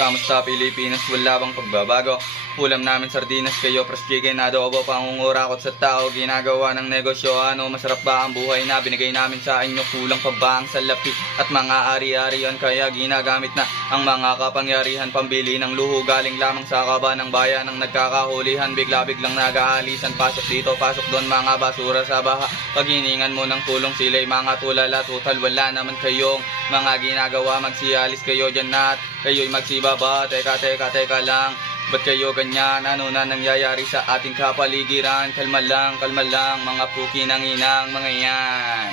Kamusta Pilipinas, wala bang pagbabago? Ulam namin sardinas, kayo fresh chicken, adobo, pangungurakot sa tao, ginagawa ng negosyo. Ano, masarap ba ang buhay na binigay namin sa inyo? Kulang pa ba ang salapi at mga ari-arian? Kaya ginagamit na ang mga kapangyarihan, pambili ng luho galing lamang sa kaba ng bayan. Ang nagkakahulihan, bigla-biglang nag-aalisan, pasok dito, pasok doon, mga basura sa baha. Paghiningan mo ng tulong, sila'y mga tulala, tutal wala naman kayong mga ginagawa. Magsialis kayo dyan at kayo'y magsibaba. Teka lang, ba't kayo ganyan? Ano na nangyayari sa ating kapaligiran? Kalma lang, mga puki ng inang mga yan.